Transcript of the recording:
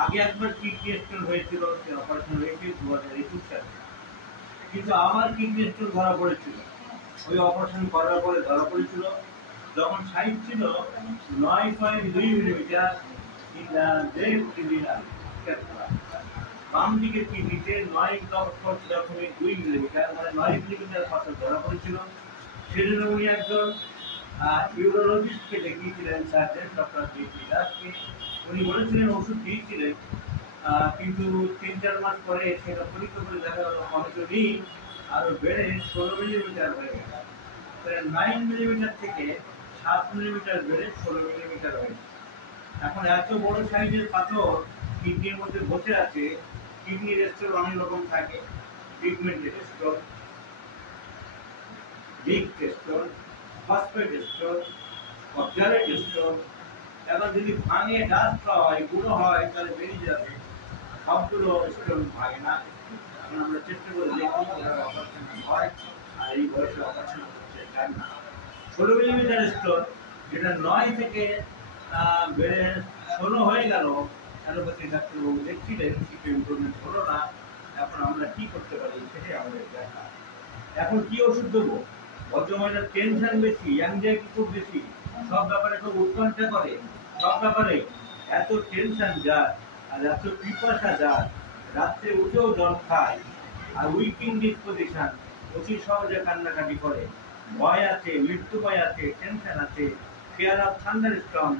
আগে একবার kidney stone হয়েছিল, সে অপারেশন হয়েছে 2021 সালে। কিন্তু আমার কিডনি স্টোন ধরা পড়েছিল, ওই অপারেশন করার পরে ধরা পড়েছিল যখন সাইজ ছিল 9.2 millimetre in the left kidney. বাম দিকের কিডনিতে 9.2 মিলিমিটার, মানে 9 মিলিমিটার পাথর ধরা পড়েছিল। সেজন্য উনি একজন ইউরোলজিস্টকে দেখিয়েছিলেন, সার্জন ডক্টর জেপি দাসকে। উনি বলেছিলেন, ওষুধ দিয়েছিলেন, কিন্তু 3-4 মাস পরে সেটা পরীক্ষা করে দেখা গেল কমজোরি আরো বেড়ে 16 মিলিমিটার হয়ে গেল। 9 মিলিমিটার থেকে 7 মিলিমিটার বেড়ে 16 মিলিমিটার হয়েছে। এখন এত বড় সাইজের পাথর কিডনির মধ্যে বসে আছে। কিডনির স্টোন অনেক রকম থাকে, pigmented stone, deep stone, phosphate stone, অবজারেট স্টোন। এবার যদি ভাঙে ডাস্ট হয়, গুঁড়ো হয়, তাহলে বেরিয়ে যাবে। সবগুলো স্টোন ভাঙে না। এখন আমরা চেষ্টা করে দেখি অপারেশন হয়, আর এই বয়সে অপারেশন করতে চাই না। 16 মিলিমিটার স্টোন, যেটা 9 থেকে বেড়ে 16 হয়ে গেল, অ্যালোপ্যাথি ডাক্তারবাবু দেখছিলেন, কিছু ইমপ্রুভমেন্ট হলো না। এখন আমরা কি করতে পারি সেটাই আমাদের দেখা। এখন কি ওষুধ দেবো? ভদ্রমহিলার টেনশন বেশি, অ্যাংজাইটি খুব বেশি, সব ব্যাপারে খুব উৎকণ্ঠা করে, সব ব্যাপারে এত টেনশন যার, আর এত পিপাসা যার, রাত্রে উঠেও জল খায়, আর উইকিং ডিসপোজিশন, অতি সহজে কান্নাকাটি করে, ভয় আছে, মৃত্যু ভয় আছে, টেনশন আছে, ফিয়ার অফ থান্ডার স্টর্ম।